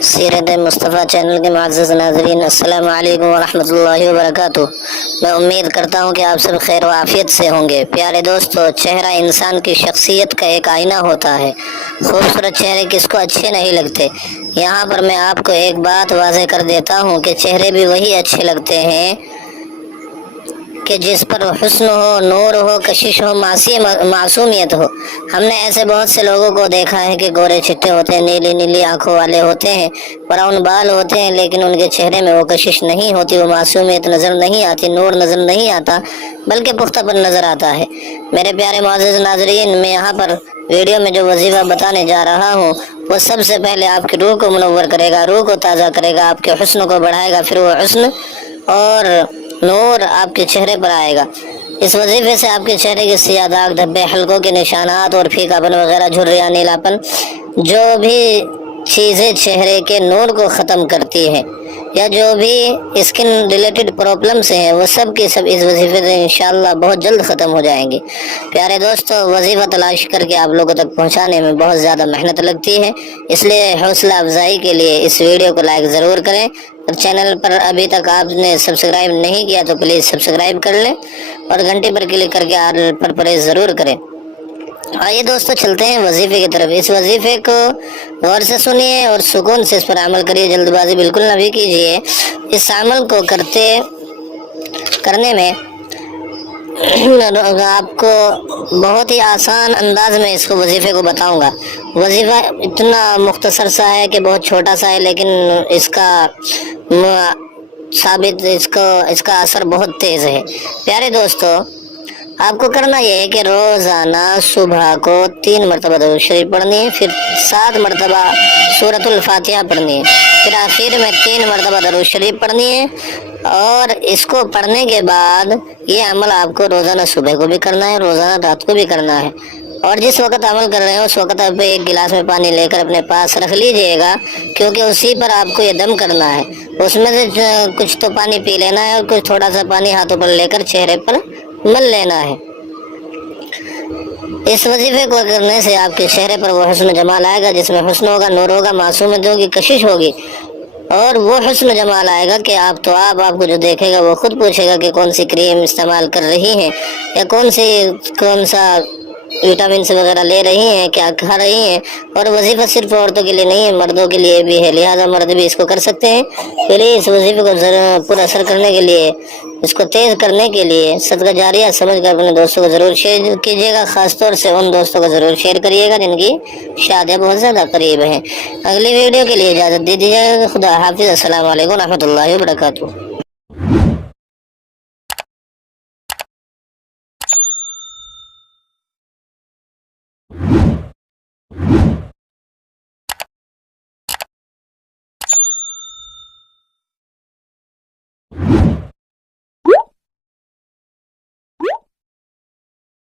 सीरत मुस्तफ़ा चैनल के मुअज़्ज़ज़ नाज़रीन, अस्सलामु अलैकुम वरहमतुल्लाहि वबरकातुहू। मैं उम्मीद करता हूँ कि आप सब खैर व आफियत से होंगे। प्यारे दोस्तों, चेहरा इंसान की शख्सियत का एक आईना होता है। खूबसूरत चेहरे किसको अच्छे नहीं लगते। यहाँ पर मैं आपको एक बात वाज़ेह कर देता हूँ कि चेहरे भी वही अच्छे लगते हैं कि जिस पर हुस्न हो, नूर हो, कशिश हो, मासूमियत हो। हमने ऐसे बहुत से लोगों को देखा है कि गोरे चिट्टे होते हैं, नीली नीली आंखों वाले होते हैं, ब्राउन बाल होते हैं, लेकिन उनके चेहरे में वो कशिश नहीं होती, वो मासूमियत नज़र नहीं आती, नूर नज़र नहीं आता, बल्कि पुख्तापन नज़र आता है। मेरे प्यारे मुअज़्ज़ज़ नाज़रीन, मैं यहाँ पर वीडियो में जो वजीफ़ा बताने जा रहा हूँ वो सबसे पहले आपकी रूह को मुनव्वर करेगा, रूह को ताज़ा करेगा, आपके हुस्न को बढ़ाएगा, फिर वो हुस्न और नूर आपके चेहरे पर आएगा। इस वजीफे से आपके चेहरे के सियाह दाग, धब्बे, हल्कों के निशानात और फीकापन वगैरह, झुर्रियाँ, नीलापन, जो भी चीज़ें चेहरे के नूर को ख़त्म करती है या जो भी स्किन रिलेटेड प्रॉब्लम्स हैं वो सब की सब इस वजीफे से इंशाअल्लाह बहुत जल्द ख़त्म हो जाएंगी। प्यारे दोस्तों, वजीफ़ा तलाश करके आप लोगों तक पहुंचाने में बहुत ज़्यादा मेहनत लगती है, इसलिए हौसला अफजाई के लिए इस वीडियो को लाइक ज़रूर करें। और चैनल पर अभी तक आपने सब्सक्राइब नहीं किया तो प्लीज़ सब्सक्राइब कर लें और घंटी पर क्लिक करके आल पर प्रेस ज़रूर करें। आइए दोस्तों, चलते हैं वजीफे की तरफ। इस वजीफे को गौर से सुनिए और सुकून से इस पर अमल करिए, जल्दबाजी बिल्कुल ना भी कीजिए। इस अमल को करने में आपको बहुत ही आसान अंदाज में इसको वजीफे को बताऊंगा। वजीफा इतना मुख्तसर सा है कि बहुत छोटा सा है, लेकिन इसका असर बहुत तेज़ है। प्यारे दोस्तों, आपको करना यह है कि रोज़ाना सुबह को 3 मरतबा दरूद शरीफ पढ़नी है, फिर 7 मरतबा सूरतुल फातिहा पढ़नी है, फिर आखिर में 3 मरतबा दरूद शरीफ पढ़नी है। और इसको पढ़ने के बाद ये अमल आपको रोज़ाना सुबह को भी करना है, रोज़ाना रात को भी करना है। और जिस वक्त अमल कर रहे हो उस वक्त आप एक गिलास में पानी लेकर अपने पास रख लीजिएगा, क्योंकि उसी पर आपको ये दम करना है। उसमें से कुछ तो पानी पी लेना है और कुछ थोड़ा सा पानी हाथों पर लेकर चेहरे पर मल लेना है। इस वजीफे को करने से आपके चेहरे पर वो हुस्न जमाल आएगा, जिसमें हुस्न होगा, नूर होगा, मासूमियत होगी, कशिश होगी, और वो हुस्न जमाल आएगा कि आपको जो देखेगा वो खुद पूछेगा कि कौन सी क्रीम इस्तेमाल कर रही हैं या कौन सा विटामिन से वगैरह ले रही हैं, क्या खा रही हैं। और वजीफा सिर्फ औरतों के लिए नहीं है, मर्दों के लिए भी है, लिहाजा मर्द भी इसको कर सकते हैं। फिर इस वजीफे को पूरा असर करने के लिए, इसको तेज़ करने के लिए सदका जारिया समझकर अपने दोस्तों को ज़रूर शेयर कीजिएगा। ख़ास तौर से उन दोस्तों को ज़रूर शेयर करिएगा जिनकी शादियाँ बहुत ज़्यादा करीब हैं। अगली वीडियो के लिए इजाज़त दे दीजिएगा। खुदा हाफिज़। अस्सलामु अलैकुम रहमतुल्लाहि व बरकातुहू।